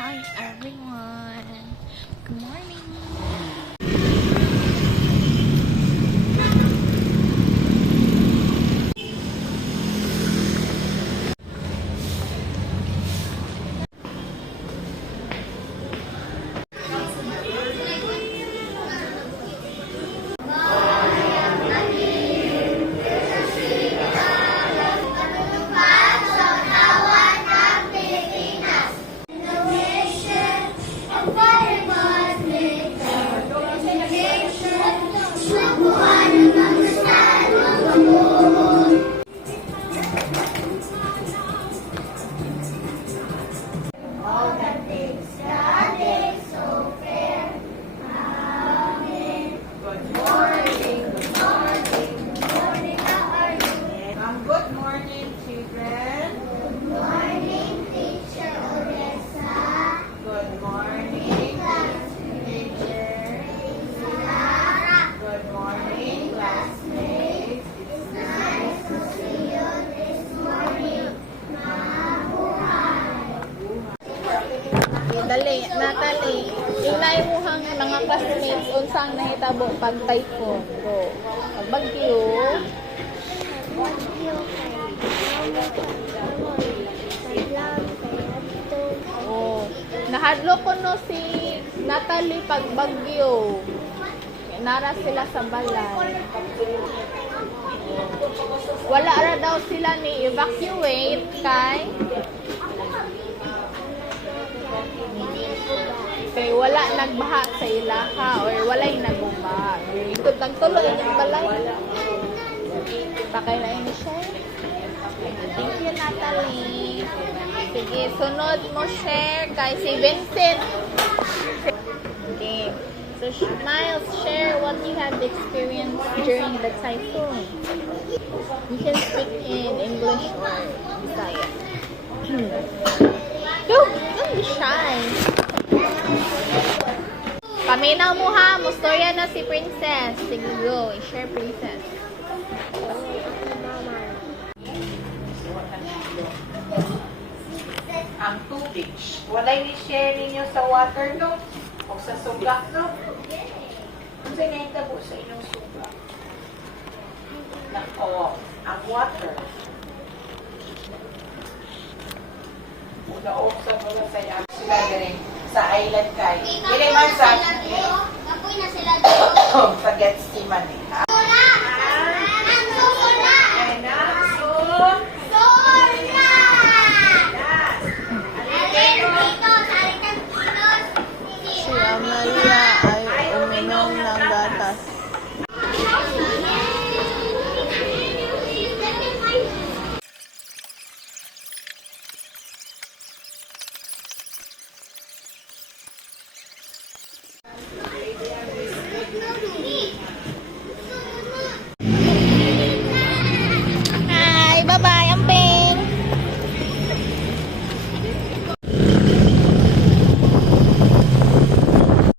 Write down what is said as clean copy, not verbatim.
Hi everyone! Good morning! Good morning, children. Good morning, Teacher Odessa. Good morning, teacher. Good morning, classmates. It's nice to see you this morning. Dali, Natalie. Inay mo hang mga classmates unsang nahitabo pag typhoon. Go. Pag bagyo. Oh, nahadlo ko no si Natalie pag bagyo. Nara sila sa balay. Wala ra daw sila ni evacuate kay wala nagbaha sa ilaha or walay nagumba. Ikot lang tuloy ang balay. Pakay na yun siya. Thank you, Natalie. Sige, sunod mo share kay si Vincent. Okay. So, Miles, share what you have experienced during the typhoon. You can speak in English or Bisaya. Go! Don't be shy. Paminaw mo ha. Mustorya na si Princess. Sige, go. I-share Princess. Ang tubig. Walay ni-share ninyo sa water, no? O sa suga, no? Ang sinahitabo sa inyong suga. O, ang water. Unaog sa mga saya sila din sa island kay. Dili man sa Kapoy na sila dito. sa jet ski man eh.